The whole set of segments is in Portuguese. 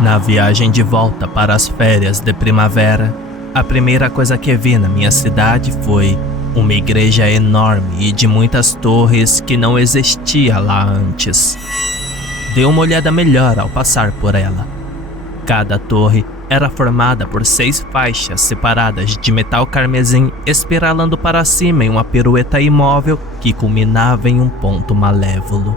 Na viagem de volta para as férias de primavera, a primeira coisa que vi na minha cidade foi uma igreja enorme e de muitas torres que não existia lá antes. Dei uma olhada melhor ao passar por ela. Cada torre era formada por 6 faixas separadas de metal carmesim espiralando para cima em uma pirueta imóvel que culminava em um ponto malévolo.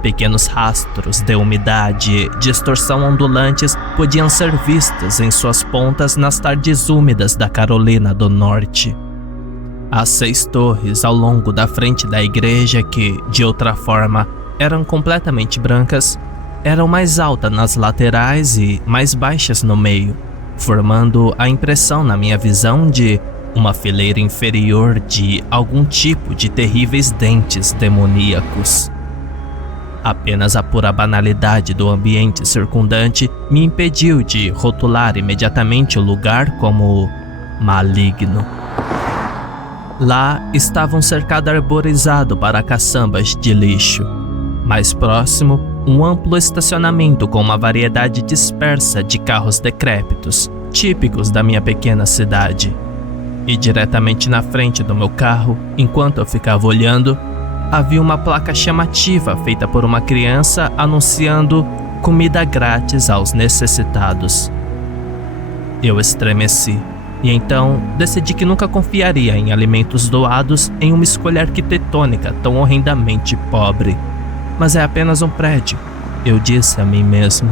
Pequenos rastros de umidade e distorção ondulantes podiam ser vistos em suas pontas nas tardes úmidas da Carolina do Norte. As 6 torres ao longo da frente da igreja que, de outra forma, eram completamente brancas, eram mais altas nas laterais e mais baixas no meio, formando a impressão na minha visão de uma fileira inferior de algum tipo de terríveis dentes demoníacos. Apenas a pura banalidade do ambiente circundante me impediu de rotular imediatamente o lugar como maligno. Lá estava um cercado arborizado para caçambas de lixo. Mais próximo, um amplo estacionamento com uma variedade dispersa de carros decrépitos, típicos da minha pequena cidade. E diretamente na frente do meu carro, enquanto eu ficava olhando, havia uma placa chamativa feita por uma criança anunciando comida grátis aos necessitados. Eu estremeci e então decidi que nunca confiaria em alimentos doados em uma escolha arquitetônica tão horrendamente pobre. Mas é apenas um prédio, eu disse a mim mesmo.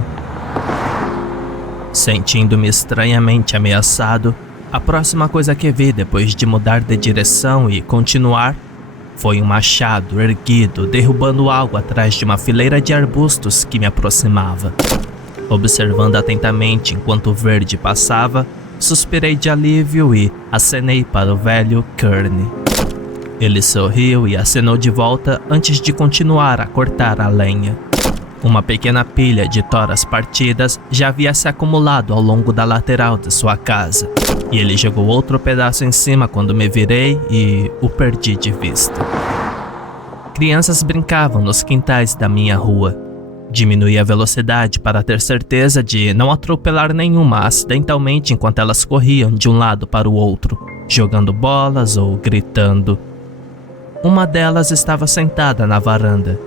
Sentindo-me estranhamente ameaçado, a próxima coisa que vi depois de mudar de direção e continuar foi um machado erguido derrubando algo atrás de uma fileira de arbustos que me aproximava. Observando atentamente enquanto o verde passava, suspirei de alívio e acenei para o velho Kearney. Ele sorriu e acenou de volta antes de continuar a cortar a lenha. Uma pequena pilha de toras partidas já havia se acumulado ao longo da lateral de sua casa, e ele jogou outro pedaço em cima quando me virei e o perdi de vista. Crianças brincavam nos quintais da minha rua. Diminuí a velocidade para ter certeza de não atropelar nenhuma acidentalmente enquanto elas corriam de um lado para o outro, jogando bolas ou gritando. Uma delas estava sentada na varanda,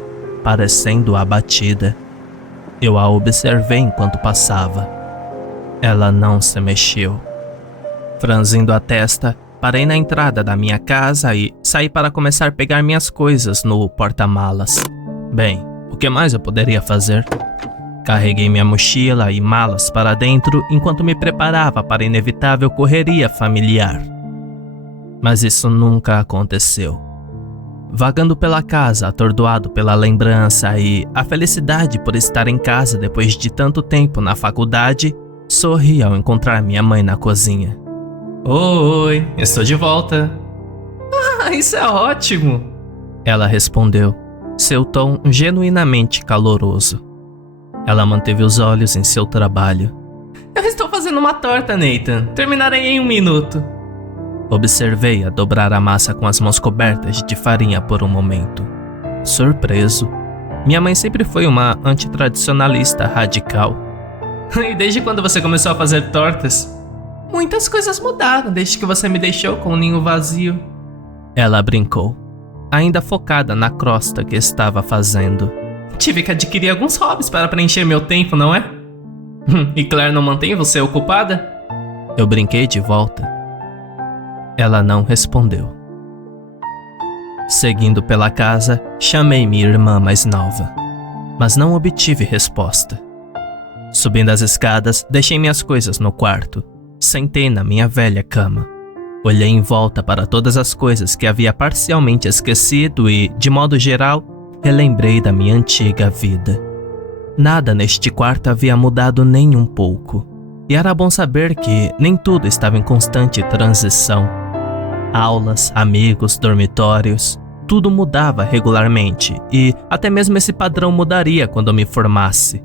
parecendo abatida. Eu a observei enquanto passava. Ela não se mexeu. Franzindo a testa, parei na entrada da minha casa e saí para começar a pegar minhas coisas no porta-malas. Bem, o que mais eu poderia fazer? Carreguei minha mochila e malas para dentro enquanto me preparava para a inevitável correria familiar. Mas isso nunca aconteceu. Vagando pela casa, atordoado pela lembrança e a felicidade por estar em casa depois de tanto tempo na faculdade, sorri ao encontrar minha mãe na cozinha. Oi, estou de volta. Ah, isso é ótimo! Ela respondeu, seu tom genuinamente caloroso. Ela manteve os olhos em seu trabalho. Eu estou fazendo uma torta, Nathan. Terminarei em 1 minuto. Observei-a dobrar a massa com as mãos cobertas de farinha por um momento. Surpreso. Minha mãe sempre foi uma antitradicionalista radical. E desde quando você começou a fazer tortas? Muitas coisas mudaram desde que você me deixou com o ninho vazio. Ela brincou, ainda focada na crosta que estava fazendo. Tive que adquirir alguns hobbies para preencher meu tempo, não é? E Claire não mantém você ocupada? Eu brinquei de volta. Ela não respondeu. Seguindo pela casa, chamei minha irmã mais nova, mas não obtive resposta. Subindo as escadas, deixei minhas coisas no quarto. Sentei na minha velha cama. Olhei em volta para todas as coisas que havia parcialmente esquecido e, de modo geral, relembrei da minha antiga vida. Nada neste quarto havia mudado nem um pouco, e era bom saber que nem tudo estava em constante transição. Aulas, amigos, dormitórios, tudo mudava regularmente e até mesmo esse padrão mudaria quando eu me formasse.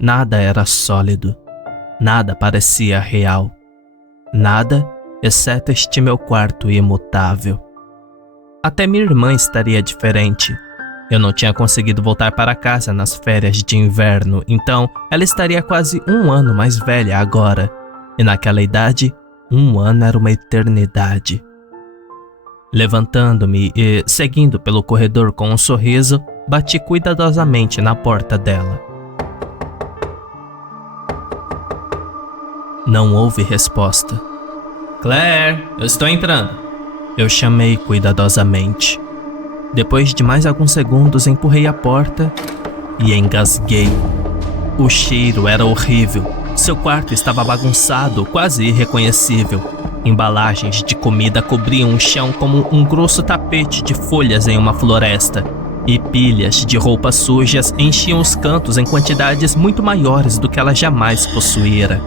Nada era sólido, nada parecia real, nada exceto este meu quarto imutável. Até minha irmã estaria diferente. Eu não tinha conseguido voltar para casa nas férias de inverno, então ela estaria quase 1 ano mais velha agora. E naquela idade, 1 ano era uma eternidade. Levantando-me e seguindo pelo corredor com um sorriso, bati cuidadosamente na porta dela. Não houve resposta. Claire, eu estou entrando. Eu chamei cuidadosamente. Depois de mais alguns segundos, empurrei a porta e engasguei. O cheiro era horrível. Seu quarto estava bagunçado, quase irreconhecível. Embalagens de comida cobriam o chão como um grosso tapete de folhas em uma floresta. E pilhas de roupas sujas enchiam os cantos em quantidades muito maiores do que ela jamais possuíra.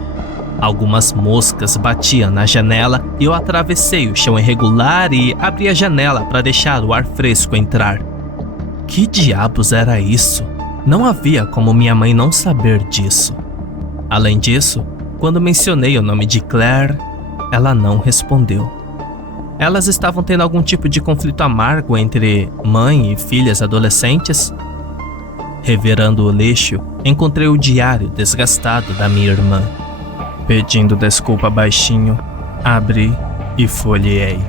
Algumas moscas batiam na janela e eu atravessei o chão irregular e abri a janela para deixar o ar fresco entrar. Que diabos era isso? Não havia como minha mãe não saber disso. Além disso, quando mencionei o nome de Claire, ela não respondeu. Elas estavam tendo algum tipo de conflito amargo entre mãe e filhas adolescentes? Revirando o lixo, encontrei o diário desgastado da minha irmã. Pedindo desculpa baixinho, abri e folheei.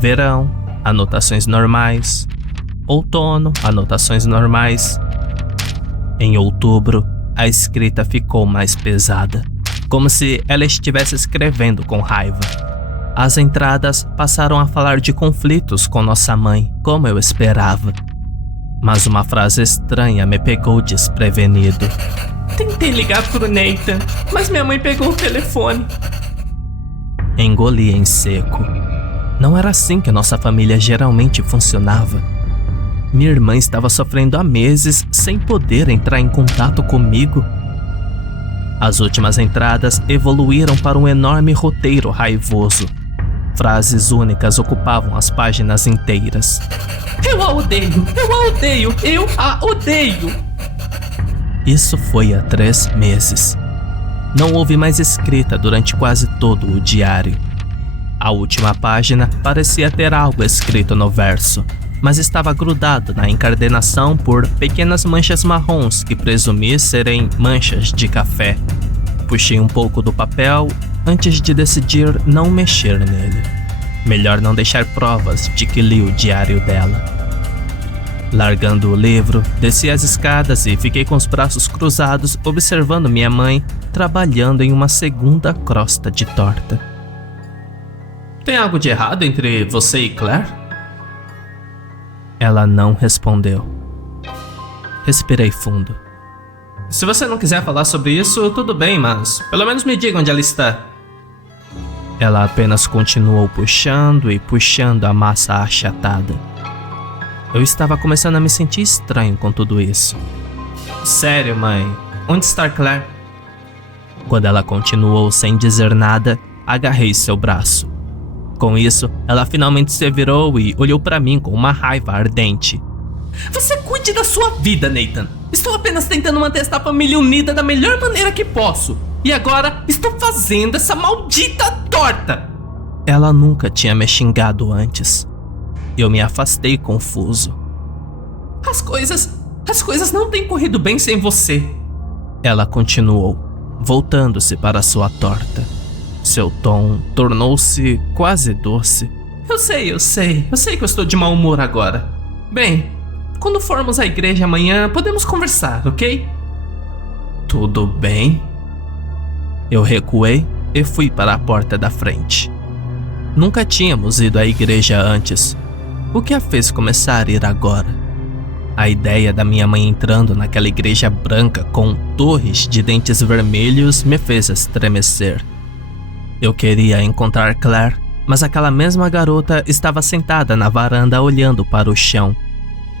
Verão, anotações normais. Outono, anotações normais. Em outubro, a escrita ficou mais pesada, como se ela estivesse escrevendo com raiva. As entradas passaram a falar de conflitos com nossa mãe, como eu esperava. Mas uma frase estranha me pegou desprevenido. Tentei ligar pro Nathan, mas minha mãe pegou o telefone. Engoli em seco. Não era assim que nossa família geralmente funcionava. Minha irmã estava sofrendo há meses sem poder entrar em contato comigo. As últimas entradas evoluíram para um enorme roteiro raivoso. Frases únicas ocupavam as páginas inteiras. Eu a odeio, eu a odeio, eu a odeio. Isso foi há 3 meses. Não houve mais escrita durante quase todo o diário. A última página parecia ter algo escrito no verso, mas estava grudado na encadernação por pequenas manchas marrons que presumi serem manchas de café. Puxei um pouco do papel antes de decidir não mexer nele. Melhor não deixar provas de que li o diário dela. Largando o livro, desci as escadas e fiquei com os braços cruzados observando minha mãe trabalhando em uma segunda crosta de torta. Tem algo de errado entre você e Claire? Ela não respondeu. Respirei fundo. Se você não quiser falar sobre isso, tudo bem, mas pelo menos me diga onde ela está. Ela apenas continuou puxando e puxando a massa achatada. Eu estava começando a me sentir estranho com tudo isso. Sério, mãe, onde está Claire? Quando ela continuou sem dizer nada, agarrei seu braço. Com isso, ela finalmente se virou e olhou para mim com uma raiva ardente. Você cuide da sua vida, Nathan. Estou apenas tentando manter esta família unida da melhor maneira que posso. E agora estou fazendo essa maldita torta. Ela nunca tinha me xingado antes. Eu me afastei confuso. As coisas não têm corrido bem sem você. Ela continuou, voltando-se para sua torta. Seu tom tornou-se quase doce. Eu sei que eu estou de mau humor agora. Bem, quando formos à igreja amanhã, podemos conversar, ok? Tudo bem? Eu recuei e fui para a porta da frente. Nunca tínhamos ido à igreja antes. O que a fez começar a ir agora? A ideia da minha mãe entrando naquela igreja branca com torres de dentes vermelhos me fez estremecer. Eu queria encontrar Claire, mas aquela mesma garota estava sentada na varanda olhando para o chão.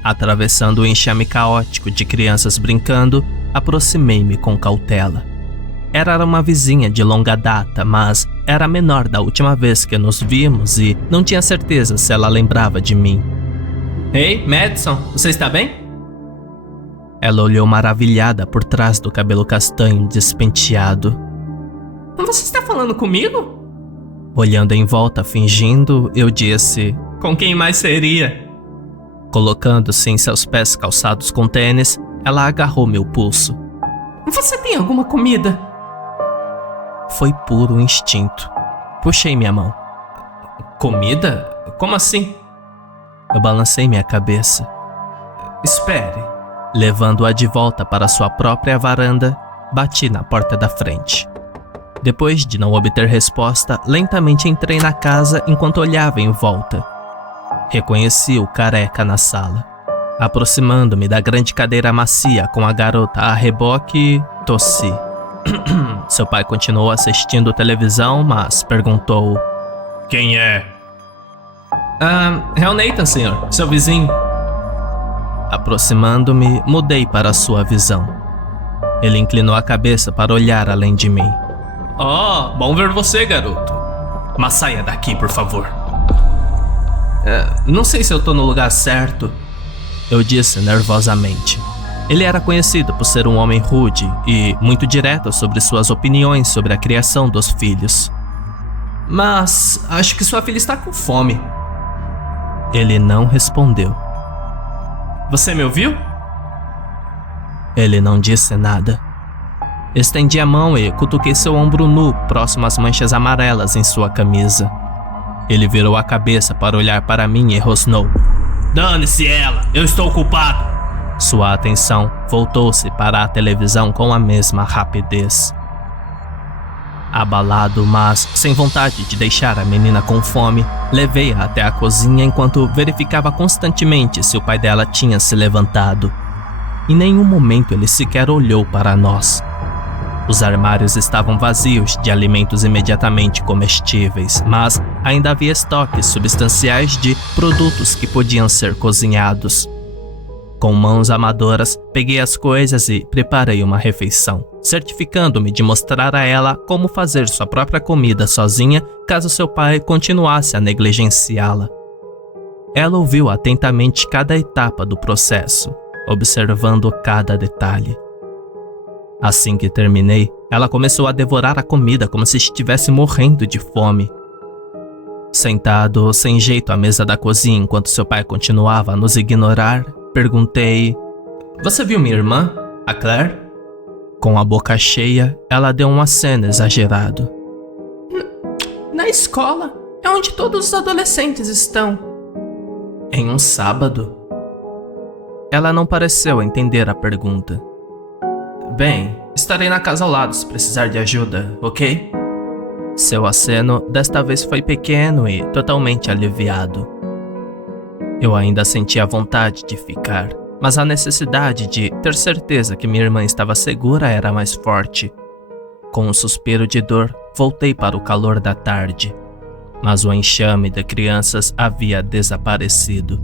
Atravessando o enxame caótico de crianças brincando, aproximei-me com cautela. Era uma vizinha de longa data, mas era menor da última vez que nos vimos e não tinha certeza se ela lembrava de mim. Ei, Madison, você está bem? Ela olhou maravilhada por trás do cabelo castanho despenteado. Você está falando comigo? Olhando em volta fingindo, eu disse, com quem mais seria? Colocando-se em seus pés calçados com tênis, ela agarrou meu pulso. Você tem alguma comida? Foi puro instinto. Puxei minha mão. Comida? Como assim? Eu balancei minha cabeça. Espere. Levando-a de volta para sua própria varanda, bati na porta da frente. Depois de não obter resposta, lentamente entrei na casa enquanto olhava em volta. Reconheci o careca na sala. Aproximando-me da grande cadeira macia com a garota a reboque, tossi. Seu pai continuou assistindo televisão, mas perguntou: Quem é? É o Nathan, senhor, seu vizinho. Aproximando-me, mudei para sua visão. Ele inclinou a cabeça para olhar além de mim. Oh, bom ver você, garoto. Mas saia daqui, por favor. Não sei se eu tô no lugar certo, eu disse nervosamente. Ele era conhecido por ser um homem rude e muito direto sobre suas opiniões sobre a criação dos filhos. Mas acho que sua filha está com fome. Ele não respondeu. Você me ouviu? Ele não disse nada. Estendi a mão e cutuquei seu ombro nu, próximo às manchas amarelas em sua camisa. Ele virou a cabeça para olhar para mim e rosnou. Dane-se ela, eu estou ocupado. Sua atenção voltou-se para a televisão com a mesma rapidez. Abalado, mas sem vontade de deixar a menina com fome, levei-a até a cozinha enquanto verificava constantemente se o pai dela tinha se levantado. Em nenhum momento ele sequer olhou para nós. Os armários estavam vazios de alimentos imediatamente comestíveis, mas ainda havia estoques substanciais de produtos que podiam ser cozinhados. Com mãos amadoras, peguei as coisas e preparei uma refeição, certificando-me de mostrar a ela como fazer sua própria comida sozinha caso seu pai continuasse a negligenciá-la. Ela ouviu atentamente cada etapa do processo, observando cada detalhe. Assim que terminei, ela começou a devorar a comida como se estivesse morrendo de fome. Sentado sem jeito à mesa da cozinha enquanto seu pai continuava a nos ignorar, perguntei: Você viu minha irmã, a Claire? Com a boca cheia, ela deu um aceno exagerado. Na escola, é onde todos os adolescentes estão. Em um sábado? Ela não pareceu entender a pergunta. Bem, estarei na casa ao lado se precisar de ajuda, ok? Seu aceno desta vez foi pequeno e totalmente aliviado. Eu ainda sentia vontade de ficar, mas a necessidade de ter certeza que minha irmã estava segura era mais forte. Com um suspiro de dor, voltei para o calor da tarde, mas o enxame de crianças havia desaparecido.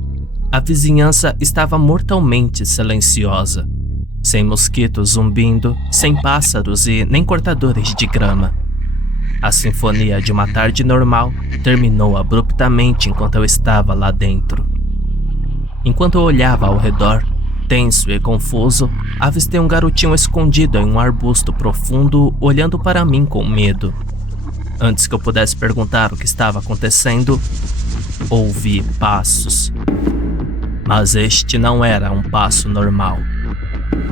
A vizinhança estava mortalmente silenciosa, sem mosquitos zumbindo, sem pássaros e nem cortadores de grama. A sinfonia de uma tarde normal terminou abruptamente enquanto eu estava lá dentro. Enquanto eu olhava ao redor, tenso e confuso, avistei um garotinho escondido em um arbusto profundo, olhando para mim com medo. Antes que eu pudesse perguntar o que estava acontecendo, ouvi passos. Mas este não era um passo normal.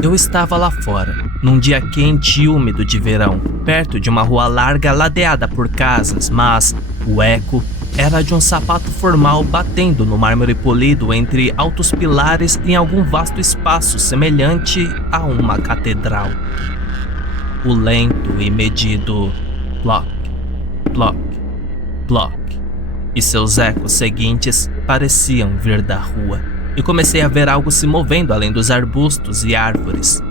Eu estava lá fora, num dia quente e úmido de verão, perto de uma rua larga ladeada por casas, mas o eco era de um sapato formal batendo no mármore polido entre altos pilares em algum vasto espaço semelhante a uma catedral. O lento e medido ploc, ploc, ploc, e seus ecos seguintes pareciam vir da rua, e comecei a ver algo se movendo além dos arbustos e árvores.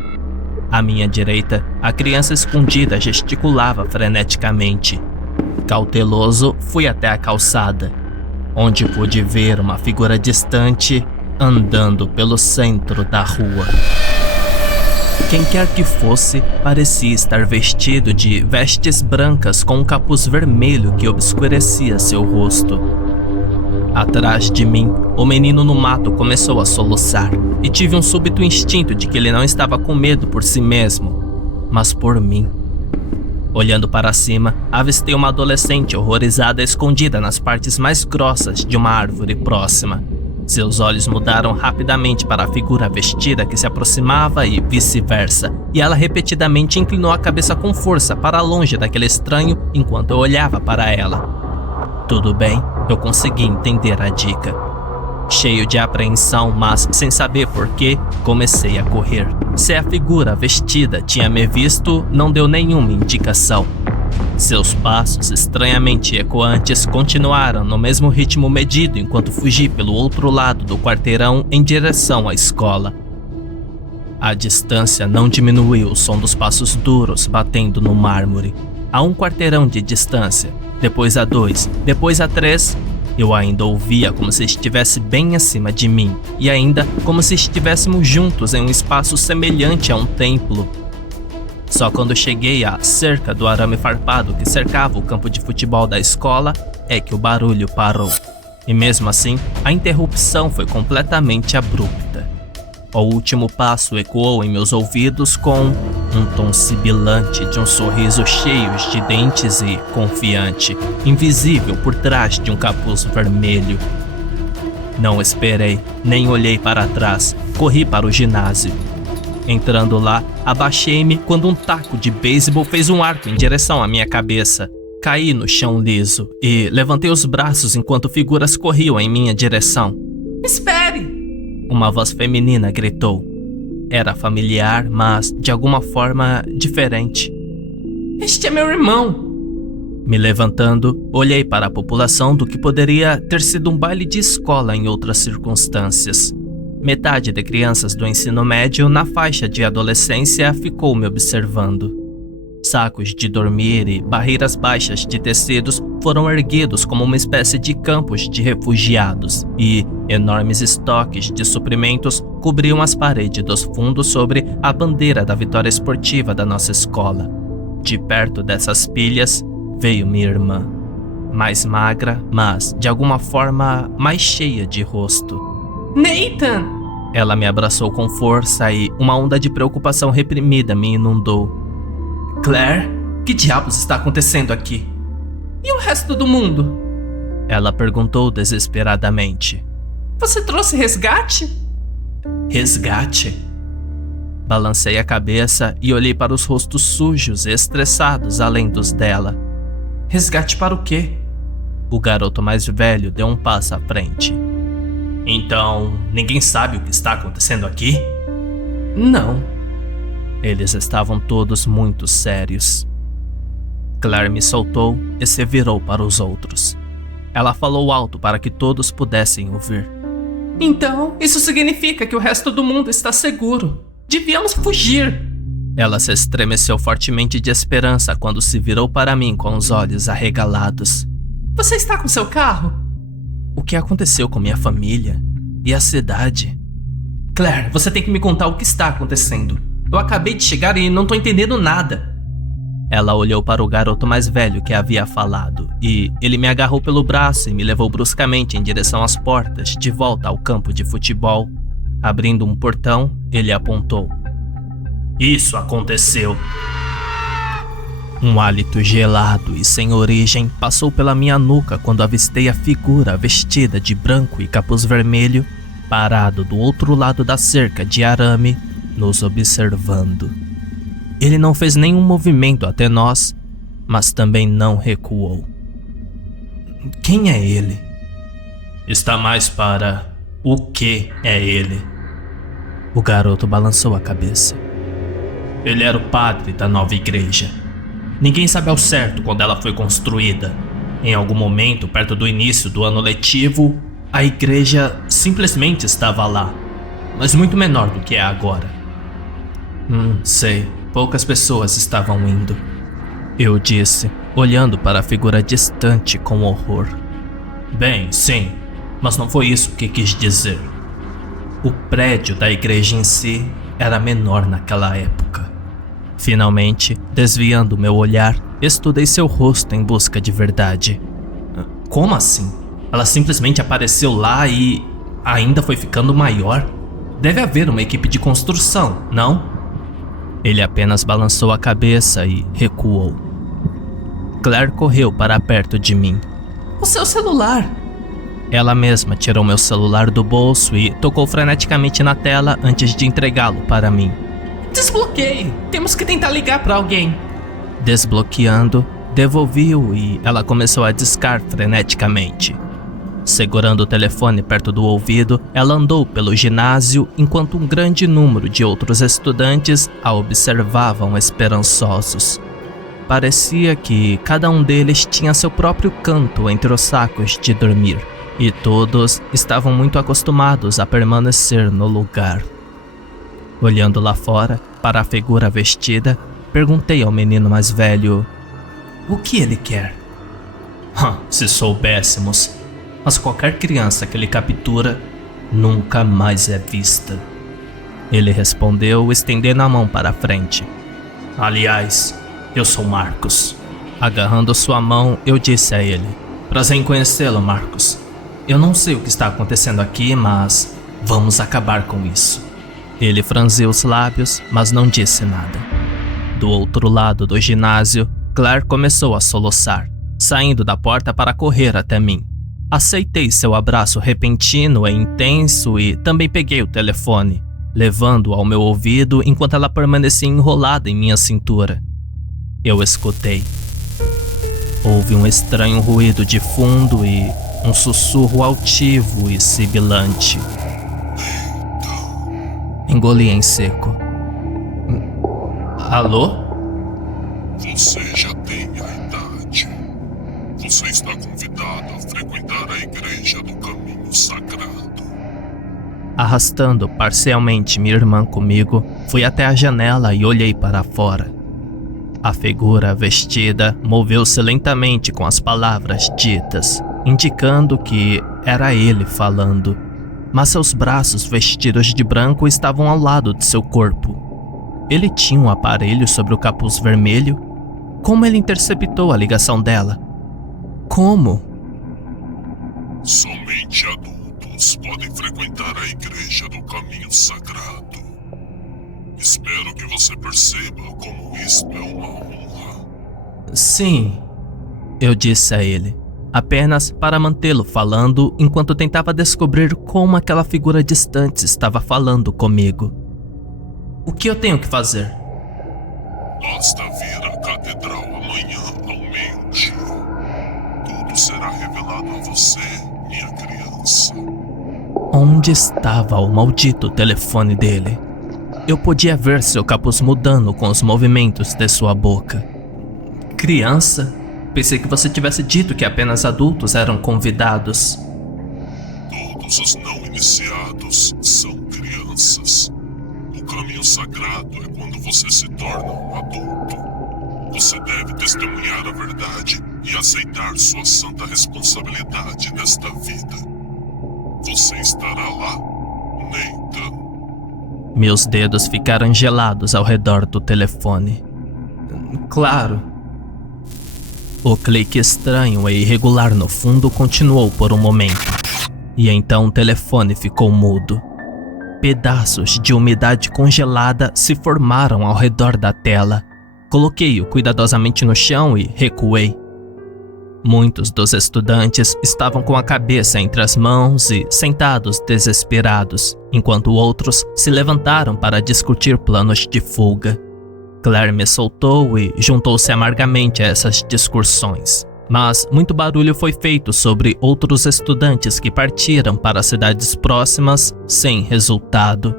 À minha direita, a criança escondida gesticulava freneticamente. Cauteloso, fui até a calçada, onde pude ver uma figura distante andando pelo centro da rua. Quem quer que fosse, parecia estar vestido de vestes brancas com um capuz vermelho que obscurecia seu rosto. Atrás de mim, o menino no mato começou a soluçar, e tive um súbito instinto de que ele não estava com medo por si mesmo, mas por mim. Olhando para cima, avistei uma adolescente horrorizada escondida nas partes mais grossas de uma árvore próxima. Seus olhos mudaram rapidamente para a figura vestida que se aproximava e vice-versa, e ela repetidamente inclinou a cabeça com força para longe daquele estranho enquanto eu olhava para ela. Tudo bem, eu consegui entender a dica. Cheio de apreensão, mas sem saber porquê, comecei a correr. Se a figura vestida tinha me visto, não deu nenhuma indicação. Seus passos estranhamente ecoantes continuaram no mesmo ritmo medido enquanto fugi pelo outro lado do quarteirão em direção à escola. A distância não diminuiu o som dos passos duros batendo no mármore. A 1 quarteirão de distância, depois a 2, depois a 3, eu ainda ouvia como se estivesse bem acima de mim e ainda como se estivéssemos juntos em um espaço semelhante a um templo. Só quando cheguei à cerca do arame farpado que cercava o campo de futebol da escola é que o barulho parou. E mesmo assim, a interrupção foi completamente abrupta. O último passo ecoou em meus ouvidos com um tom sibilante de um sorriso cheio de dentes e confiante, invisível por trás de um capuz vermelho. Não esperei, nem olhei para trás, corri para o ginásio. Entrando lá, abaixei-me quando um taco de beisebol fez um arco em direção à minha cabeça. Caí no chão liso e levantei os braços enquanto figuras corriam em minha direção. "Espere!" Uma voz feminina gritou. Era familiar, mas de alguma forma diferente. "Este é meu irmão!" Me levantando, olhei para a população do que poderia ter sido um baile de escola em outras circunstâncias. Metade de crianças do ensino médio na faixa de adolescência ficou me observando. Sacos de dormir e barreiras baixas de tecidos foram erguidos como uma espécie de campos de refugiados e enormes estoques de suprimentos cobriam as paredes dos fundos sobre a bandeira da vitória esportiva da nossa escola. De perto dessas pilhas veio minha irmã, mais magra, mas de alguma forma mais cheia de rosto. "Nathan!" Ela me abraçou com força e uma onda de preocupação reprimida me inundou. "Claire, que diabos está acontecendo aqui? E o resto do mundo?" Ela perguntou desesperadamente. "Você trouxe resgate?" "Resgate?" Balancei a cabeça e olhei para os rostos sujos e estressados além dos dela. "Resgate para o quê?" O garoto mais velho deu um passo à frente. "Então, ninguém sabe o que está acontecendo aqui?" "Não." Eles estavam todos muito sérios. Claire me soltou e se virou para os outros. Ela falou alto para que todos pudessem ouvir. "Então, isso significa que o resto do mundo está seguro. Devíamos fugir." Ela se estremeceu fortemente de esperança quando se virou para mim com os olhos arregalados. "Você está com seu carro?" "O que aconteceu com minha família? E a cidade?" "Claire, você tem que me contar o que está acontecendo. Eu acabei de chegar e não tô entendendo nada." Ela olhou para o garoto mais velho que havia falado e ele me agarrou pelo braço e me levou bruscamente em direção às portas de volta ao campo de futebol. Abrindo um portão, ele apontou. "Isso aconteceu." Um hálito gelado e sem origem passou pela minha nuca quando avistei a figura vestida de branco e capuz vermelho, parado do outro lado da cerca de arame, nos observando. Ele não fez nenhum movimento até nós, mas também não recuou. "Quem é ele?" "Está mais para o que é ele." O garoto balançou a cabeça. "Ele era o padre da nova igreja. Ninguém sabe ao certo quando ela foi construída. Em algum momento, perto do início do ano letivo, a igreja simplesmente estava lá, mas muito menor do que é agora." Sei. Poucas pessoas estavam indo." Eu disse, olhando para a figura distante com horror. "Bem, sim, mas não foi isso que quis dizer. O prédio da igreja em si era menor naquela época." Finalmente, desviando meu olhar, estudei seu rosto em busca de verdade. "Como assim? Ela simplesmente apareceu lá e ainda foi ficando maior? Deve haver uma equipe de construção, não?" Ele apenas balançou a cabeça e recuou. Claire correu para perto de mim. "O seu celular!" Ela mesma tirou meu celular do bolso e tocou freneticamente na tela antes de entregá-lo para mim. Desbloqueie! Temos que tentar ligar para alguém. Desbloqueando, devolvi-o e ela começou a discar freneticamente. Segurando o telefone perto do ouvido, ela andou pelo ginásio enquanto um grande número de outros estudantes a observavam esperançosos. Parecia que cada um deles tinha seu próprio canto entre os sacos de dormir, e todos estavam muito acostumados a permanecer no lugar. Olhando lá fora, para a figura vestida, perguntei ao menino mais velho: o que ele quer? Se soubéssemos. Mas qualquer criança que ele captura nunca mais é vista. Ele respondeu, estendendo a mão para a frente. Aliás, eu sou Marcos. Agarrando sua mão, eu disse a ele: prazer em conhecê-lo, Marcos. Eu não sei o que está acontecendo aqui, mas vamos acabar com isso. Ele franziu os lábios, mas não disse nada. Do outro lado do ginásio, Claire começou a soluçar, saindo da porta para correr até mim. Aceitei seu abraço repentino e intenso e também peguei o telefone, levando-o ao meu ouvido enquanto ela permanecia enrolada em minha cintura. Eu escutei. Houve um estranho ruído de fundo e um sussurro altivo e sibilante. Engoli em seco. Alô? Você já tem a idade. Você está convidado a frequentar a igreja do caminho sagrado. Arrastando parcialmente minha irmã comigo, fui até a janela e olhei para fora. A figura vestida moveu-se lentamente com as palavras ditas, indicando que era ele falando, mas seus braços vestidos de branco estavam ao lado de seu corpo. Ele tinha um aparelho sobre o capuz vermelho? Como ele interceptou a ligação dela? Como? Somente adultos podem frequentar a igreja do caminho sagrado. Espero que você perceba como isto é uma honra. Sim, eu disse a ele, apenas para mantê-lo falando enquanto tentava descobrir como aquela figura distante estava falando comigo. O que eu tenho que fazer? Basta vir à catedral amanhã ao meio-dia. Tudo será revelado a você, minha criança. Onde estava o maldito telefone dele? Eu podia ver seu capuz mudando com os movimentos de sua boca. Criança? Pensei que você tivesse dito que apenas adultos eram convidados. Todos os não iniciados são crianças. O caminho sagrado é quando você se torna um adulto. Você deve testemunhar a verdade e aceitar sua santa responsabilidade nesta vida. Você estará lá, Nathan. Meus dedos ficaram gelados ao redor do telefone. Claro. O clique estranho e irregular no fundo continuou por um momento. E então o telefone ficou mudo. Pedaços de umidade congelada se formaram ao redor da tela. Coloquei-o cuidadosamente no chão e recuei. Muitos dos estudantes estavam com a cabeça entre as mãos e sentados desesperados, enquanto outros se levantaram para discutir planos de fuga. Claire me soltou e juntou-se amargamente a essas discussões. Mas muito barulho foi feito sobre outros estudantes que partiram para cidades próximas sem resultado.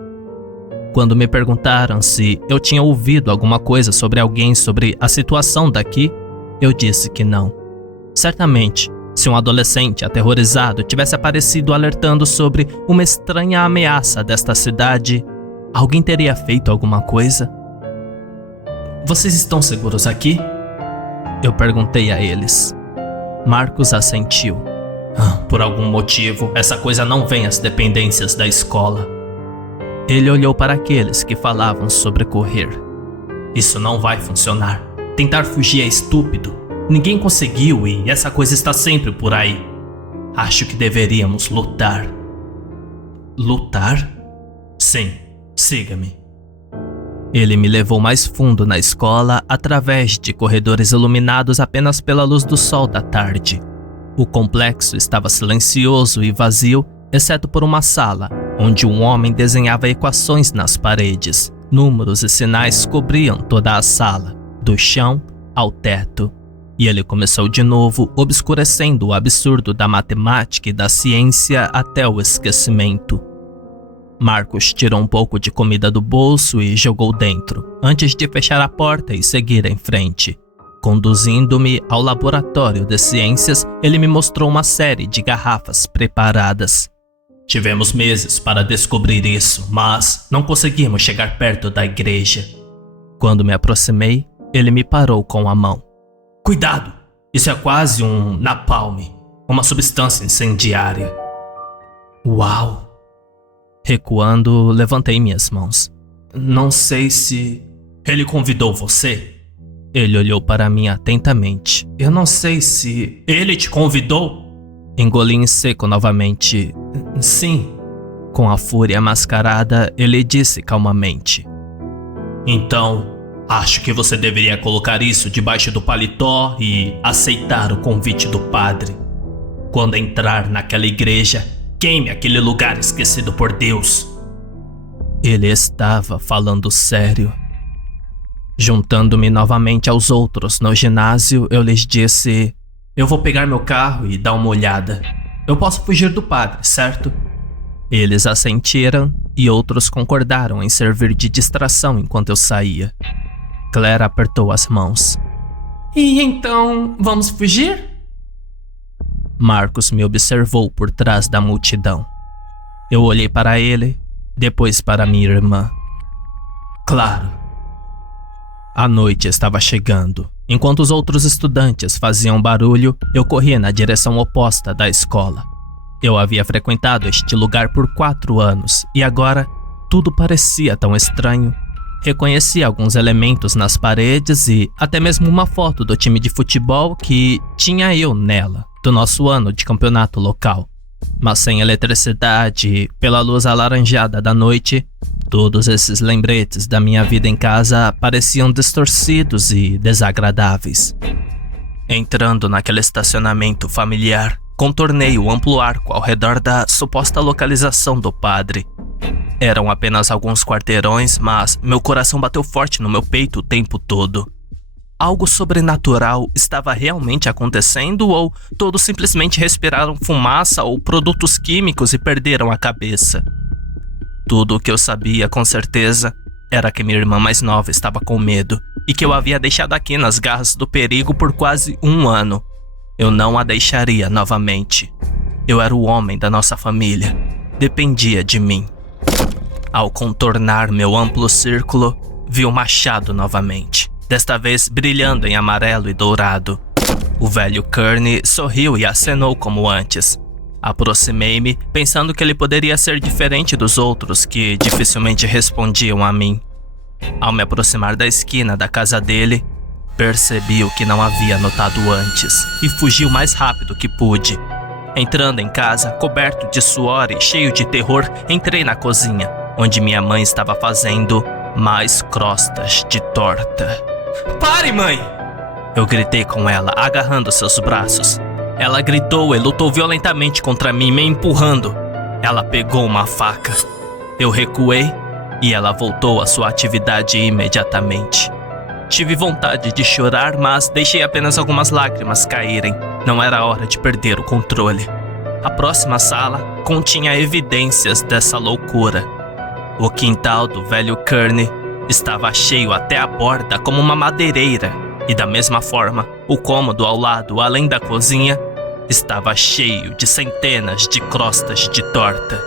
Quando me perguntaram se eu tinha ouvido alguma coisa sobre alguém sobre a situação daqui, eu disse que não. Certamente, se um adolescente aterrorizado tivesse aparecido alertando sobre uma estranha ameaça desta cidade, alguém teria feito alguma coisa? Vocês estão seguros aqui? Eu perguntei a eles. Marcos assentiu. Por algum motivo, essa coisa não vem às dependências da escola. Ele olhou para aqueles que falavam sobre correr. Isso não vai funcionar. Tentar fugir é estúpido. Ninguém conseguiu e essa coisa está sempre por aí. Acho que deveríamos lutar. Lutar? Sim, siga-me. Ele me levou mais fundo na escola através de corredores iluminados apenas pela luz do sol da tarde. O complexo estava silencioso e vazio, exceto por uma sala, onde um homem desenhava equações nas paredes. Números e sinais cobriam toda a sala, do chão ao teto. E ele começou de novo, obscurecendo o absurdo da matemática e da ciência até o esquecimento. Marcos tirou um pouco de comida do bolso e jogou dentro, antes de fechar a porta e seguir em frente. Conduzindo-me ao laboratório de ciências, ele me mostrou uma série de garrafas preparadas. Tivemos meses para descobrir isso, mas não conseguimos chegar perto da igreja. Quando me aproximei, ele me parou com a mão. Cuidado! Isso é quase um napalm, uma substância incendiária. Uau! Recuando, levantei minhas mãos. Não sei se... Ele convidou você? Ele olhou para mim atentamente. Eu não sei se... Ele te convidou? Engoli em seco novamente. Sim. Com a fúria mascarada, ele disse calmamente. Então, acho que você deveria colocar isso debaixo do paletó e aceitar o convite do padre. Quando entrar naquela igreja, queime aquele lugar esquecido por Deus. Ele estava falando sério. Juntando-me novamente aos outros no ginásio, eu lhes disse: eu vou pegar meu carro e dar uma olhada. Eu posso fugir do padre, certo? Eles assentiram e outros concordaram em servir de distração enquanto eu saía. Claire apertou as mãos. E então, vamos fugir? Marcos me observou por trás da multidão. Eu olhei para ele, depois para minha irmã. Claro. A noite estava chegando. Enquanto os outros estudantes faziam barulho, eu corria na direção oposta da escola. Eu havia frequentado este lugar por 4 anos e agora tudo parecia tão estranho. Reconheci alguns elementos nas paredes e até mesmo uma foto do time de futebol que tinha eu nela, do nosso ano de campeonato local. Mas sem eletricidade e pela luz alaranjada da noite, todos esses lembretes da minha vida em casa pareciam distorcidos e desagradáveis. Entrando naquele estacionamento familiar, contornei o amplo arco ao redor da suposta localização do padre. Eram apenas alguns quarteirões, mas meu coração bateu forte no meu peito o tempo todo. Algo sobrenatural estava realmente acontecendo ou todos simplesmente respiraram fumaça ou produtos químicos e perderam a cabeça? Tudo o que eu sabia com certeza era que minha irmã mais nova estava com medo e que eu havia deixado aqui nas garras do perigo por quase 1 ano. Eu não a deixaria novamente. Eu era o homem da nossa família. Dependia de mim. Ao contornar meu amplo círculo, vi o machado novamente, desta vez brilhando em amarelo e dourado. O velho Kearney sorriu e acenou como antes. Aproximei-me, pensando que ele poderia ser diferente dos outros que dificilmente respondiam a mim. Ao me aproximar da esquina da casa dele, percebi o que não havia notado antes e fugi o mais rápido que pude. Entrando em casa, coberto de suor e cheio de terror, entrei na cozinha, onde minha mãe estava fazendo mais crostas de torta. Pare, mãe! Eu gritei com ela, agarrando seus braços. Ela gritou e lutou violentamente contra mim, me empurrando. Ela pegou uma faca. Eu recuei e ela voltou à sua atividade imediatamente. Tive vontade de chorar, mas deixei apenas algumas lágrimas caírem. Não era hora de perder o controle. A próxima sala continha evidências dessa loucura. O quintal do velho Kearney estava cheio até a borda como uma madeireira. E da mesma forma, o cômodo ao lado, além da cozinha, estava cheio de centenas de crostas de torta.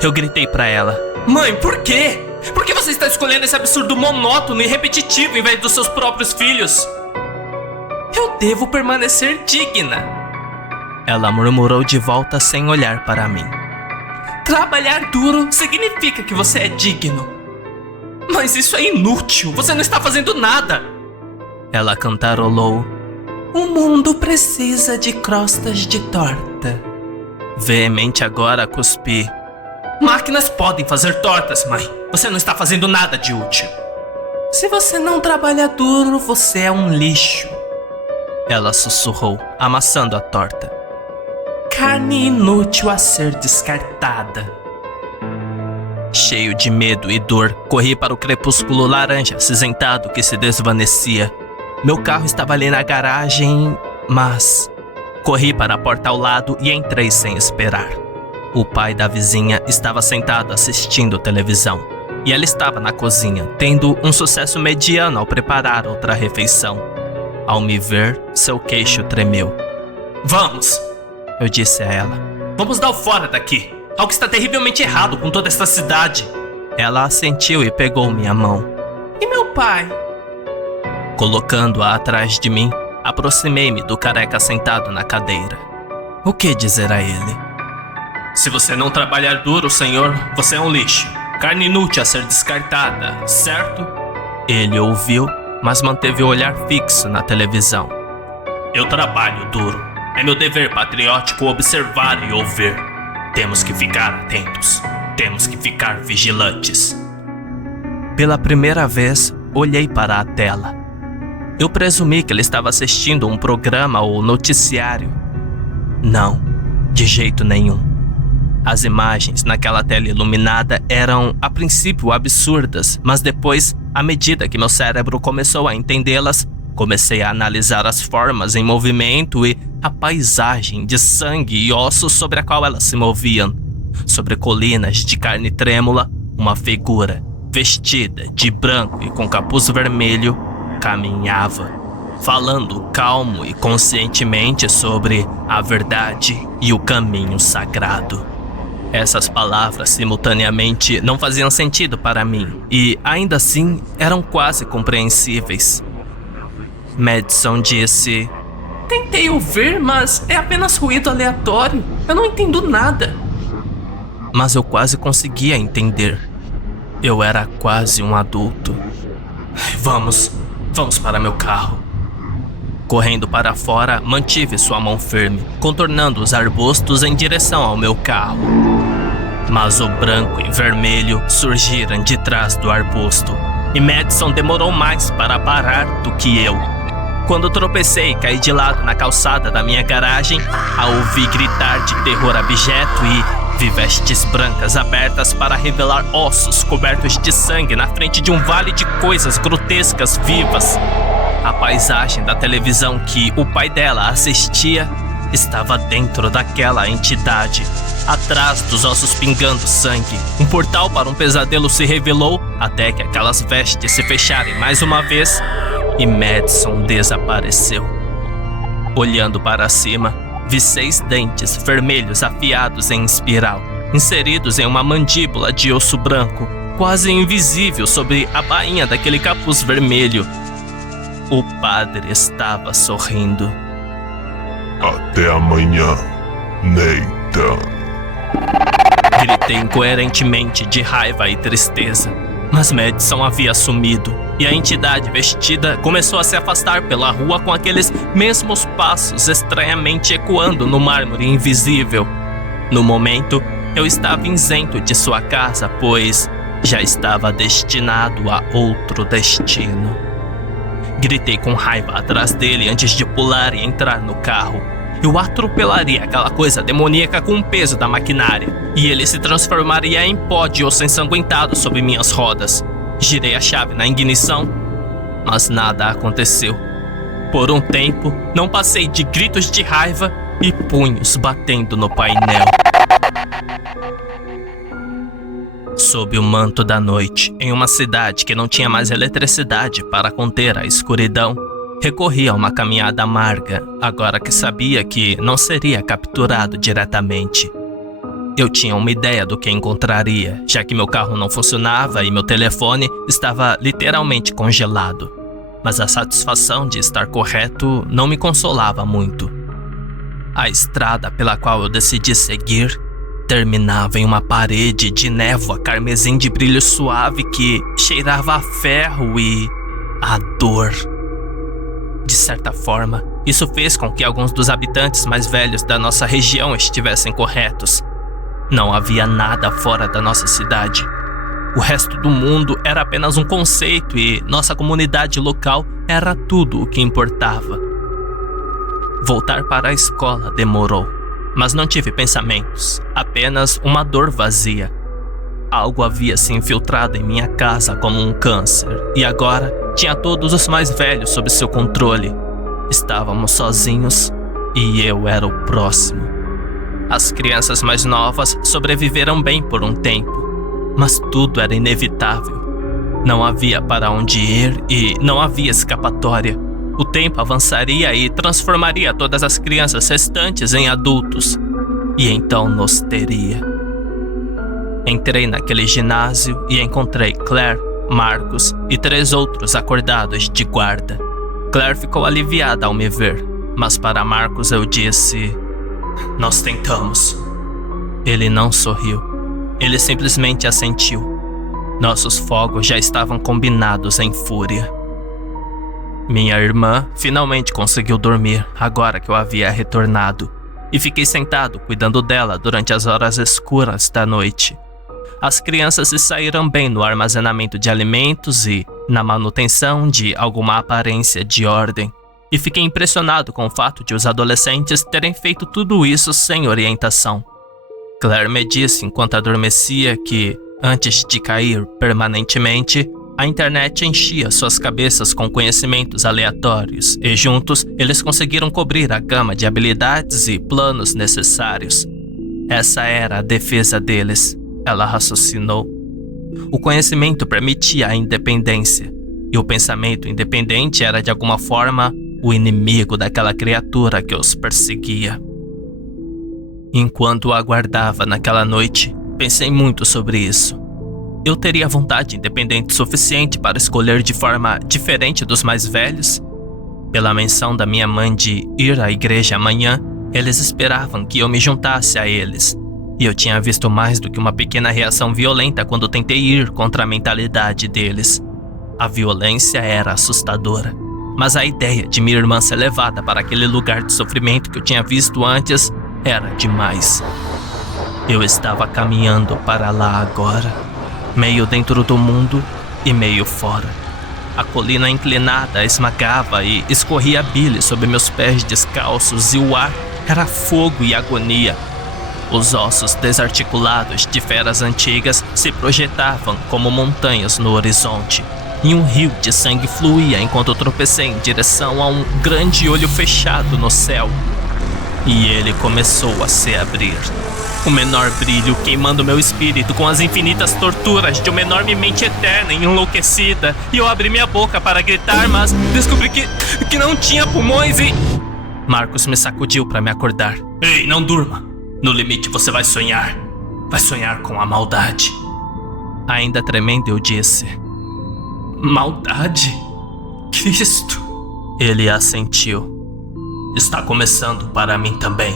Eu gritei para ela: Mãe, por quê? Por que você está escolhendo esse absurdo monótono e repetitivo em vez dos seus próprios filhos? Eu devo permanecer digna. Ela murmurou de volta sem olhar para mim. Trabalhar duro significa que você é digno. Mas isso é inútil, você não está fazendo nada. Ela cantarolou: O mundo precisa de crostas de torta. Veemente agora cuspi: Máquinas podem fazer tortas, mãe. Você não está fazendo nada de útil. Se você não trabalha duro, você é um lixo. Ela sussurrou, amassando a torta. carne inútil a ser descartada. Cheio de medo e dor, corri para o crepúsculo laranja acinzentado que se desvanecia. Meu carro estava ali na garagem, mas corri para a porta ao lado e entrei sem esperar. O pai da vizinha estava sentado assistindo televisão e ela estava na cozinha, tendo um sucesso mediano ao preparar outra refeição. Ao me ver, seu queixo tremeu. "Vamos!" eu disse a ela. "Vamos dar o fora daqui! Algo está terrivelmente errado com toda esta cidade!" Ela assentiu e pegou minha mão. "E meu pai?" Colocando-a atrás de mim, aproximei-me do careca sentado na cadeira. O que dizer a ele? "Se você não trabalhar duro, senhor, você é um lixo. Carne inútil a ser descartada, certo?" Ele ouviu, mas manteve o olhar fixo na televisão. "Eu trabalho duro. É meu dever patriótico observar e ouvir. Temos que ficar atentos. Temos que ficar vigilantes." Pela primeira vez, olhei para a tela. Eu presumi que ele estava assistindo um programa ou noticiário. Não, de jeito nenhum. As imagens naquela tela iluminada eram, a princípio, absurdas, mas depois, à medida que meu cérebro começou a entendê-las, comecei a analisar as formas em movimento e a paisagem de sangue e ossos sobre a qual elas se moviam. Sobre colinas de carne trêmula, uma figura, vestida de branco e com capuz vermelho, caminhava, falando calmo e conscientemente sobre a verdade e o caminho sagrado. Essas palavras simultaneamente não faziam sentido para mim e, ainda assim, eram quase compreensíveis. Madison disse: "Tentei ouvir, mas é apenas ruído aleatório. Eu não entendo nada." Mas eu quase conseguia entender. Eu era quase um adulto. Vamos para meu carro." Correndo para fora, mantive sua mão firme, contornando os arbustos em direção ao meu carro. Mas o branco e vermelho surgiram de trás do arbusto, e Madison demorou mais para parar do que eu. Quando tropecei e caí de lado na calçada da minha garagem, a ouvi gritar de terror abjeto e vi vestes brancas abertas para revelar ossos cobertos de sangue na frente de um vale de coisas grotescas vivas. A paisagem da televisão que o pai dela assistia estava dentro daquela entidade. Atrás dos ossos pingando sangue, um portal para um pesadelo se revelou até que aquelas vestes se fecharem mais uma vez e Madison desapareceu. Olhando para cima, vi 6 dentes vermelhos afiados em espiral, inseridos em uma mandíbula de osso branco, quase invisível sobre a bainha daquele capuz vermelho. O padre estava sorrindo. "Até amanhã, Nathan." Gritei incoerentemente de raiva e tristeza, mas Madison havia sumido e a entidade vestida começou a se afastar pela rua com aqueles mesmos passos estranhamente ecoando no mármore invisível. No momento, eu estava isento de sua casa, pois já estava destinado a outro destino. Gritei com raiva atrás dele antes de pular e entrar no carro. Eu atropelaria aquela coisa demoníaca com o peso da maquinária, e ele se transformaria em pó de osso ensanguentado sob minhas rodas. Girei a chave na ignição, mas nada aconteceu. Por um tempo, não passei de gritos de raiva e punhos batendo no painel. Sob o manto da noite, em uma cidade que não tinha mais eletricidade para conter a escuridão, recorri a uma caminhada amarga, agora que sabia que não seria capturado diretamente. Eu tinha uma ideia do que encontraria, já que meu carro não funcionava e meu telefone estava literalmente congelado. Mas a satisfação de estar correto não me consolava muito. A estrada pela qual eu decidi seguir terminava em uma parede de névoa carmesim de brilho suave que cheirava a ferro e a dor. De certa forma, isso fez com que alguns dos habitantes mais velhos da nossa região estivessem corretos. Não havia nada fora da nossa cidade. O resto do mundo era apenas um conceito e nossa comunidade local era tudo o que importava. Voltar para a escola demorou, mas não tive pensamentos, apenas uma dor vazia. Algo havia se infiltrado em minha casa como um câncer, e agora tinha todos os mais velhos sob seu controle. Estávamos sozinhos e eu era o próximo. As crianças mais novas sobreviveram bem por um tempo, mas tudo era inevitável. Não havia para onde ir e não havia escapatória. O tempo avançaria e transformaria todas as crianças restantes em adultos, e então nos teria. Entrei naquele ginásio e encontrei Claire, Marcos e 3 outros acordados de guarda. Claire ficou aliviada ao me ver, mas para Marcos eu disse: "Nós tentamos." Ele não sorriu. Ele simplesmente assentiu. Nossos fogos já estavam combinados em fúria. Minha irmã finalmente conseguiu dormir agora que eu havia retornado, e fiquei sentado cuidando dela durante as horas escuras da noite. As crianças se saíram bem no armazenamento de alimentos e na manutenção de alguma aparência de ordem, e fiquei impressionado com o fato de os adolescentes terem feito tudo isso sem orientação. Claire me disse enquanto adormecia que, antes de cair permanentemente, a internet enchia suas cabeças com conhecimentos aleatórios e juntos eles conseguiram cobrir a gama de habilidades e planos necessários. Essa era a defesa deles, ela raciocinou. O conhecimento permitia a independência, e o pensamento independente era de alguma forma o inimigo daquela criatura que os perseguia. Enquanto aguardava naquela noite, pensei muito sobre isso. Eu teria vontade independente suficiente para escolher de forma diferente dos mais velhos? Pela menção da minha mãe de ir à igreja amanhã, eles esperavam que eu me juntasse a eles. E eu tinha visto mais do que uma pequena reação violenta quando tentei ir contra a mentalidade deles. A violência era assustadora, mas a ideia de minha irmã ser levada para aquele lugar de sofrimento que eu tinha visto antes era demais. Eu estava caminhando para lá agora, meio dentro do mundo e meio fora. A colina inclinada esmagava e escorria bile sob meus pés descalços e o ar era fogo e agonia. Os ossos desarticulados de feras antigas se projetavam como montanhas no horizonte, e um rio de sangue fluía enquanto eu tropecei em direção a um grande olho fechado no céu. E ele começou a se abrir. O menor brilho queimando meu espírito com as infinitas torturas de uma enorme mente eterna e enlouquecida. E eu abri minha boca para gritar, mas descobri que não tinha pulmões e... Marcos me sacudiu para me acordar. Ei, não durma. No limite você vai sonhar. Vai sonhar com a maldade. Ainda tremendo eu disse: Maldade? Cristo? Ele assentiu. Está começando para mim também.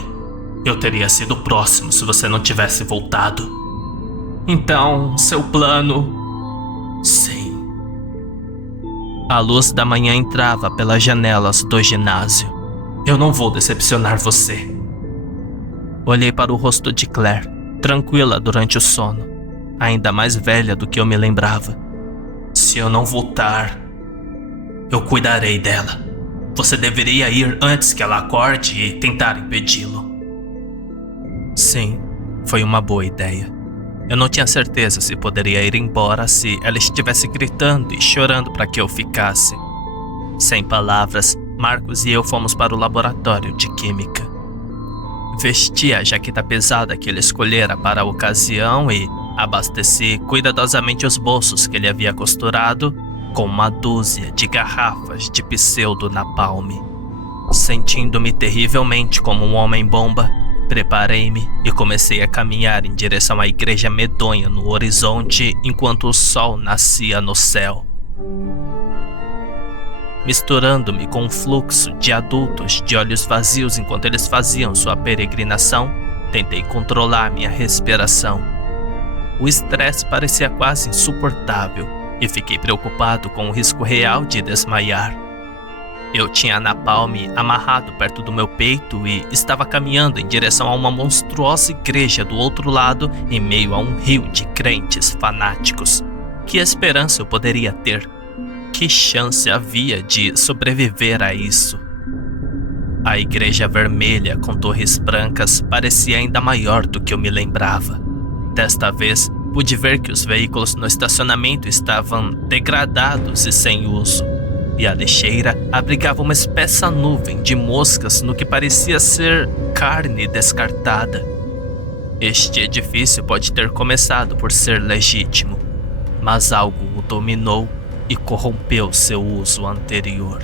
Eu teria sido o próximo se você não tivesse voltado. Então, seu plano... Sim. A luz da manhã entrava pelas janelas do ginásio. Eu não vou decepcionar você. Olhei para o rosto de Claire, tranquila durante o sono, ainda mais velha do que eu me lembrava. Se eu não voltar, eu cuidarei dela. Você deveria ir antes que ela acorde e tentar impedi-lo. Sim, foi uma boa ideia. Eu não tinha certeza se poderia ir embora se ela estivesse gritando e chorando para que eu ficasse. Sem palavras, Marcos e eu fomos para o laboratório de química. Vesti a jaqueta pesada que ele escolhera para a ocasião e abasteci cuidadosamente os bolsos que ele havia costurado com uma dúzia de garrafas de pseudo-napalm. Sentindo-me terrivelmente como um homem-bomba, preparei-me e comecei a caminhar em direção à igreja medonha no horizonte enquanto o sol nascia no céu. Misturando-me com um fluxo de adultos de olhos vazios enquanto eles faziam sua peregrinação, tentei controlar minha respiração. O estresse parecia quase insuportável e fiquei preocupado com o risco real de desmaiar. Eu tinha a napalm amarrado perto do meu peito e estava caminhando em direção a uma monstruosa igreja do outro lado em meio a um rio de crentes fanáticos. Que esperança eu poderia ter? Que chance havia de sobreviver a isso? A igreja vermelha com torres brancas parecia ainda maior do que eu me lembrava. Desta vez, pude ver que os veículos no estacionamento estavam degradados e sem uso, e a lixeira abrigava uma espessa nuvem de moscas no que parecia ser carne descartada. Este edifício pode ter começado por ser legítimo, mas algo o dominou e corrompeu seu uso anterior.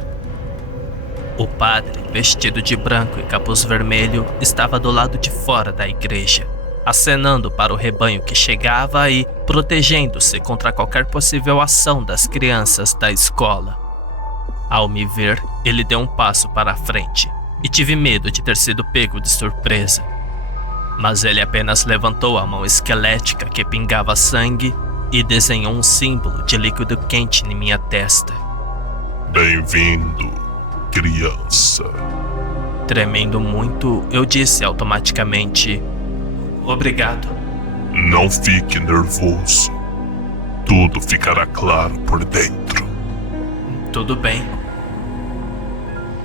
O padre, vestido de branco e capuz vermelho, estava do lado de fora da igreja, acenando para o rebanho que chegava e protegendo-se contra qualquer possível ação das crianças da escola. Ao me ver, ele deu um passo para a frente e tive medo de ter sido pego de surpresa. Mas ele apenas levantou a mão esquelética que pingava sangue e desenhou um símbolo de líquido quente em minha testa. Bem-vindo, criança. Tremendo muito, eu disse automaticamente: obrigado. Não fique nervoso. Tudo ficará claro por dentro. Tudo bem.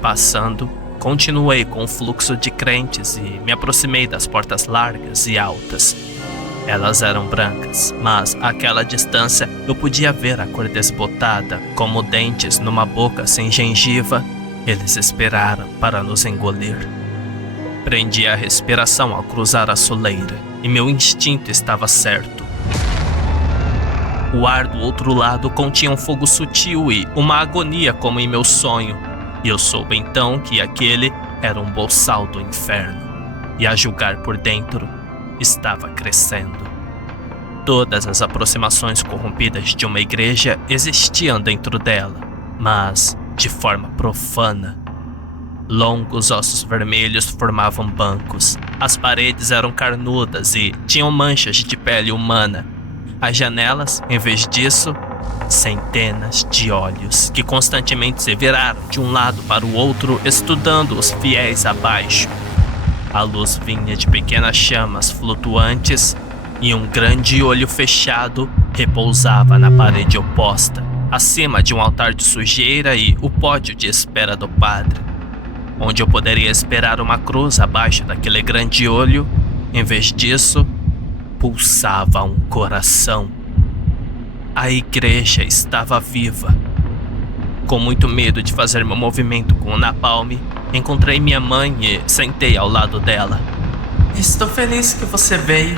Passando, continuei com o fluxo de crentes e me aproximei das portas largas e altas. Elas eram brancas, mas àquela distância eu podia ver a cor desbotada, como dentes numa boca sem gengiva. Eles esperaram para nos engolir. Prendi a respiração ao cruzar a soleira, e meu instinto estava certo. O ar do outro lado continha um fogo sutil e uma agonia como em meu sonho, e eu soube então que aquele era um bolsal do inferno, e a julgar por dentro, estava crescendo. Todas as aproximações corrompidas de uma igreja existiam dentro dela, mas de forma profana. Longos ossos vermelhos formavam bancos, as paredes eram carnudas e tinham manchas de pele humana. As janelas, em vez disso, centenas de olhos que constantemente se viraram de um lado para o outro, estudando os fiéis abaixo. A luz vinha de pequenas chamas flutuantes e um grande olho fechado repousava na parede oposta, acima de um altar de sujeira e o pódio de espera do padre. Onde eu poderia esperar uma cruz abaixo daquele grande olho, em vez disso, pulsava um coração. A igreja estava viva. Com muito medo de fazer meu movimento com o napalm, encontrei minha mãe e sentei ao lado dela. Estou feliz que você veio,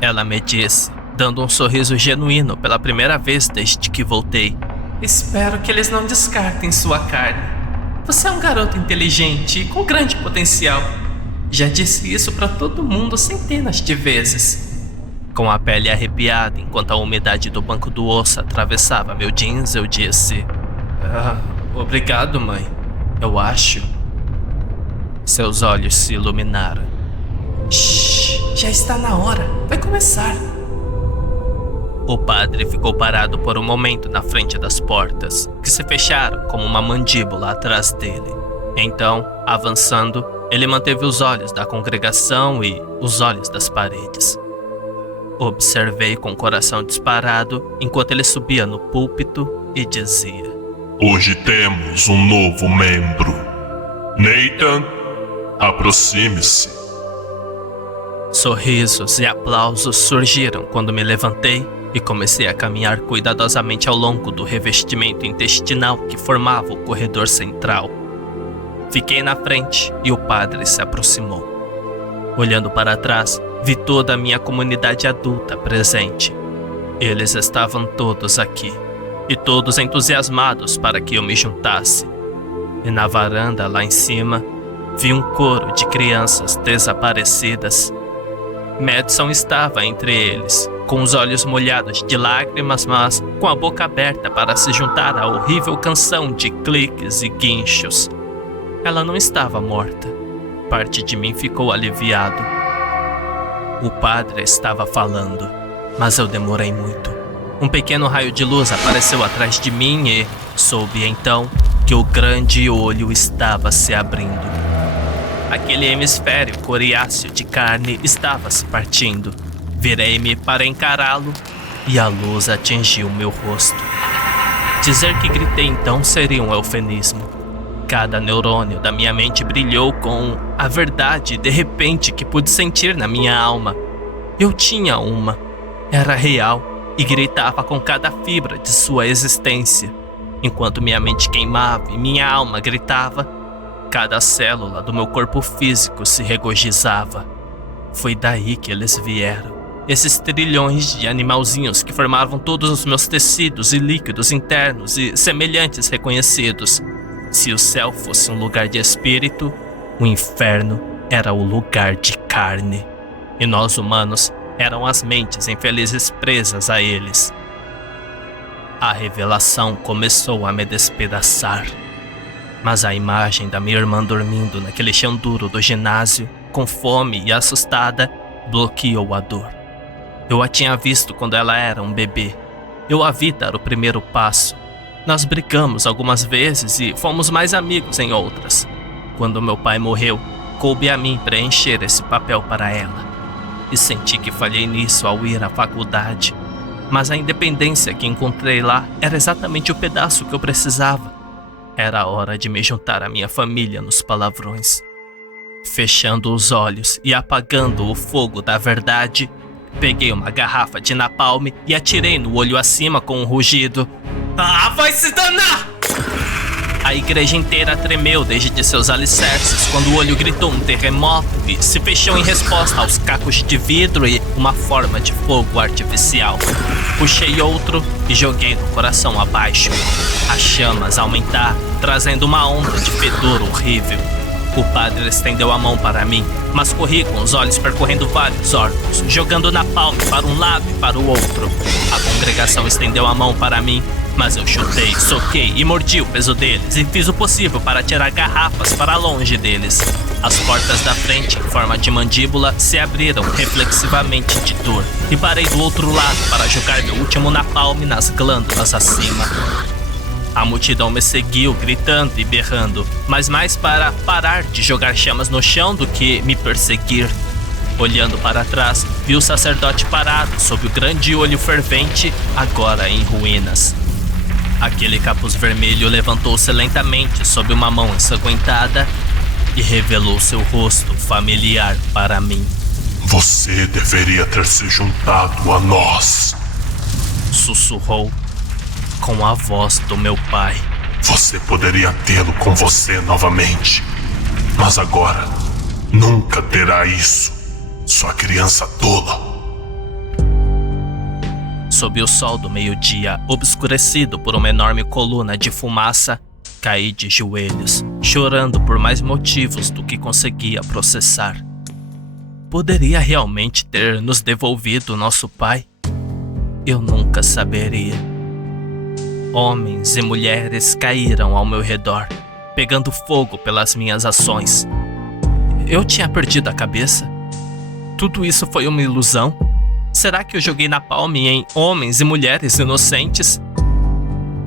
ela me disse, dando um sorriso genuíno pela primeira vez desde que voltei. Espero que eles não descartem sua carne. Você é um garoto inteligente e com grande potencial. Já disse isso para todo mundo centenas de vezes. Com a pele arrepiada enquanto a umidade do banco do osso atravessava meu jeans, eu disse: obrigado, mãe. Eu acho. Seus olhos se iluminaram. Shhh, já está na hora. Vai começar. O padre ficou parado por um momento na frente das portas, que se fecharam como uma mandíbula atrás dele. Então, avançando, ele manteve os olhos da congregação e os olhos das paredes. Observei com o coração disparado enquanto ele subia no púlpito e dizia: Hoje temos um novo membro. Nathan, aproxime-se. Sorrisos e aplausos surgiram quando me levantei e comecei a caminhar cuidadosamente ao longo do revestimento intestinal que formava o corredor central. Fiquei na frente e o padre se aproximou. Olhando para trás, vi toda a minha comunidade adulta presente. Eles estavam todos aqui, e todos entusiasmados para que eu me juntasse. E na varanda lá em cima, vi um coro de crianças desaparecidas. Madison estava entre eles, com os olhos molhados de lágrimas, mas com a boca aberta para se juntar à horrível canção de cliques e guinchos. Ela não estava morta. Parte de mim ficou aliviado. O padre estava falando, mas eu demorei muito. Um pequeno raio de luz apareceu atrás de mim e soube então que o grande olho estava se abrindo. Aquele hemisfério coriáceo de carne estava se partindo. Virei-me para encará-lo e a luz atingiu meu rosto. Dizer que gritei então seria um eufemismo. Cada neurônio da minha mente brilhou com a verdade de repente que pude sentir na minha alma. Eu tinha uma. Era real e gritava com cada fibra de sua existência. Enquanto minha mente queimava e minha alma gritava, cada célula do meu corpo físico se regozijava. Foi daí que eles vieram. Esses trilhões de animalzinhos que formavam todos os meus tecidos e líquidos internos e semelhantes reconhecidos. Se o céu fosse um lugar de espírito, o inferno era o lugar de carne. E nós humanos eram as mentes infelizes presas a eles. A revelação começou a me despedaçar. Mas a imagem da minha irmã dormindo naquele chão duro do ginásio, com fome e assustada, bloqueou a dor. Eu a tinha visto quando ela era um bebê. Eu a vi dar o primeiro passo. Nós brigamos algumas vezes e fomos mais amigos em outras. Quando meu pai morreu, coube a mim preencher esse papel para ela. E senti que falhei nisso ao ir à faculdade. Mas a independência que encontrei lá era exatamente o pedaço que eu precisava. Era a hora de me juntar à minha família nos palavrões. Fechando os olhos e apagando o fogo da verdade, peguei uma garrafa de napalm e atirei no olho acima com um rugido. Ah, vai se danar! A igreja inteira tremeu desde seus alicerces quando o olho gritou um terremoto e se fechou em resposta aos cacos de vidro e uma forma de fogo artificial. Puxei outro e joguei no coração abaixo. As chamas aumentaram, trazendo uma onda de fedor horrível. O padre estendeu a mão para mim, mas corri com os olhos percorrendo vários órgãos, jogando napalm para um lado e para o outro. A congregação estendeu a mão para mim, mas eu chutei, soquei e mordi o peso deles e fiz o possível para tirar garrafas para longe deles. As portas da frente, em forma de mandíbula, se abriram reflexivamente de dor e parei do outro lado para jogar meu último napalm nas glândulas acima. A multidão me seguiu, gritando e berrando, mas mais para parar de jogar chamas no chão do que me perseguir. Olhando para trás, vi o sacerdote parado sob o grande olho fervente, agora em ruínas. Aquele capuz vermelho levantou-se lentamente sob uma mão ensanguentada e revelou seu rosto familiar para mim. Você deveria ter se juntado a nós, sussurrou com a voz do meu pai. Você poderia tê-lo com você novamente, mas agora nunca terá isso, sua criança tola. Sob o sol do meio-dia, obscurecido por uma enorme coluna de fumaça, caí de joelhos, chorando por mais motivos do que conseguia processar. Poderia realmente ter nos devolvido nosso pai? Eu nunca saberia. Homens e mulheres caíram ao meu redor, pegando fogo pelas minhas ações. Eu tinha perdido a cabeça? Tudo isso foi uma ilusão? Será que eu joguei napalm em homens e mulheres inocentes?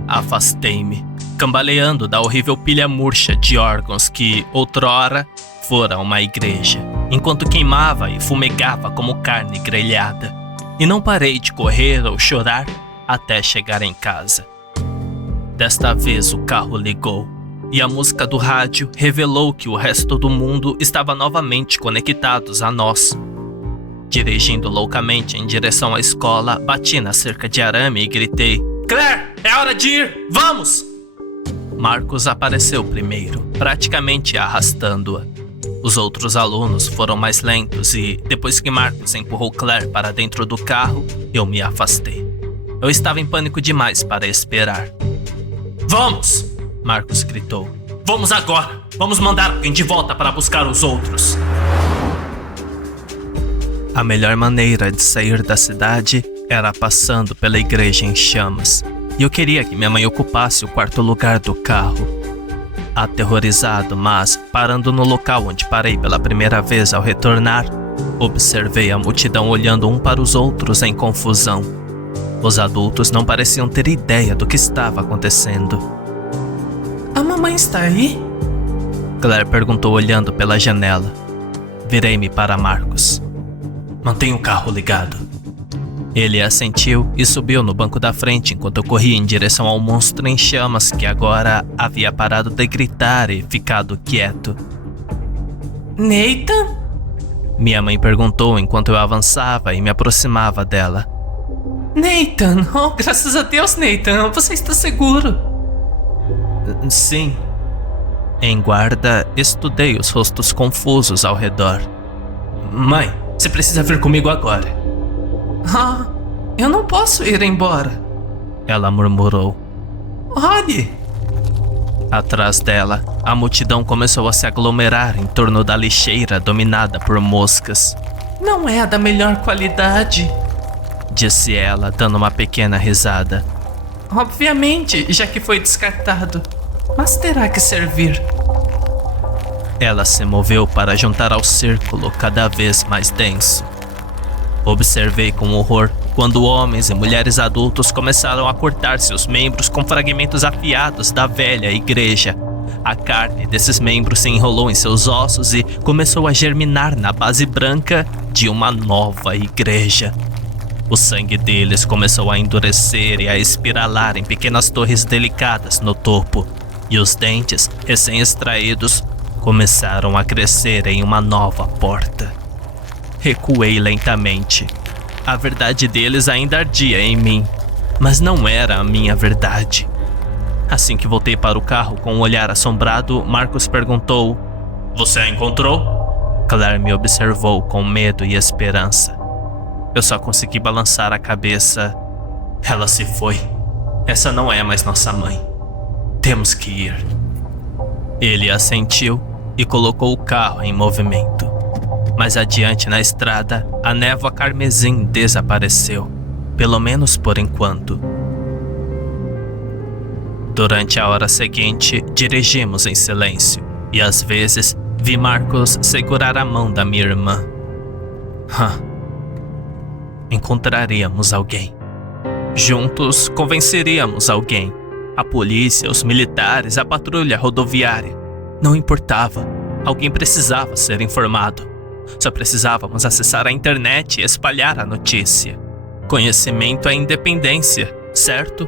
Afastei-me, cambaleando da horrível pilha murcha de órgãos que, outrora, fora uma igreja, enquanto queimava e fumegava como carne grelhada. E não parei de correr ou chorar até chegar em casa. Desta vez o carro ligou, e a música do rádio revelou que o resto do mundo estava novamente conectados a nós. Dirigindo loucamente em direção à escola, bati na cerca de arame e gritei: Claire, é hora de ir! Vamos! Marcos apareceu primeiro, praticamente arrastando-a. Os outros alunos foram mais lentos e, depois que Marcos empurrou Claire para dentro do carro, eu me afastei. Eu estava em pânico demais para esperar. Vamos! Marcos gritou. Vamos agora! Vamos mandar alguém de volta para buscar os outros! A melhor maneira de sair da cidade era passando pela igreja em chamas. E eu queria que minha mãe ocupasse o quarto lugar do carro. Aterrorizado, mas parando no local onde parei pela primeira vez ao retornar, observei a multidão olhando um para os outros em confusão. Os adultos não pareciam ter ideia do que estava acontecendo. A mamãe está aí? Claire perguntou olhando pela janela. Virei-me para Marcos. Mantenha o carro ligado. Ele assentiu e subiu no banco da frente enquanto eu corria em direção ao monstro em chamas que agora havia parado de gritar e ficado quieto. Nathan? Minha mãe perguntou enquanto eu avançava e me aproximava dela. Nathan, oh, graças a Deus, Nathan, você está seguro? Sim. Em guarda, estudei os rostos confusos ao redor. Mãe, você precisa vir comigo agora. Ah, eu não posso ir embora. Ela murmurou. Olhe! Atrás dela, a multidão começou a se aglomerar em torno da lixeira dominada por moscas. Não é da melhor qualidade, disse ela, dando uma pequena risada. Obviamente, já que foi descartado, mas terá que servir. Ela se moveu para juntar ao círculo cada vez mais denso. Observei com horror quando homens e mulheres adultos começaram a cortar seus membros com fragmentos afiados da velha igreja. A carne desses membros se enrolou em seus ossos e começou a germinar na base branca de uma nova igreja. O sangue deles começou a endurecer e a espiralar em pequenas torres delicadas no topo, e os dentes, recém-extraídos, começaram a crescer em uma nova porta. Recuei lentamente. A verdade deles ainda ardia em mim, mas não era a minha verdade. Assim que voltei para o carro com um olhar assombrado, Marcos perguntou: "Você a encontrou?" Claire me observou com medo e esperança. Eu só consegui balançar a cabeça. Ela se foi. Essa não é mais nossa mãe. Temos que ir. Ele assentiu e colocou o carro em movimento. Mais adiante na estrada, a névoa carmesim desapareceu, pelo menos por enquanto. Durante a hora seguinte, dirigimos em silêncio, e às vezes vi Marcos segurar a mão da minha irmã. Encontraríamos alguém. Juntos convenceríamos alguém. A polícia, os militares, a patrulha rodoviária. Não importava. Alguém precisava ser informado. Só precisávamos acessar a internet e espalhar a notícia. Conhecimento é independência, certo?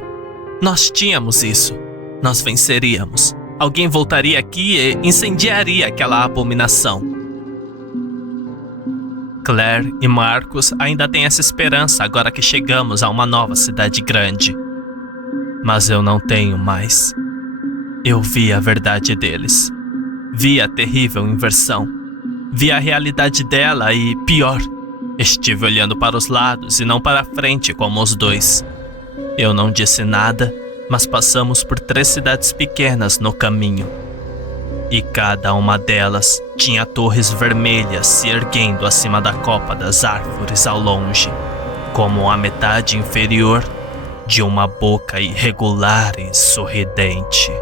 Nós tínhamos isso. Nós venceríamos. Alguém voltaria aqui e incendiaria aquela abominação. Claire e Marcos ainda têm essa esperança agora que chegamos a uma nova cidade grande. Mas eu não tenho mais. Eu vi a verdade deles. Vi a terrível inversão. Vi a realidade dela e, pior, estive olhando para os lados e não para a frente como os dois. Eu não disse nada, mas passamos por 3 cidades pequenas no caminho. E cada uma delas tinha torres vermelhas se erguendo acima da copa das árvores ao longe, como a metade inferior de uma boca irregular e sorridente.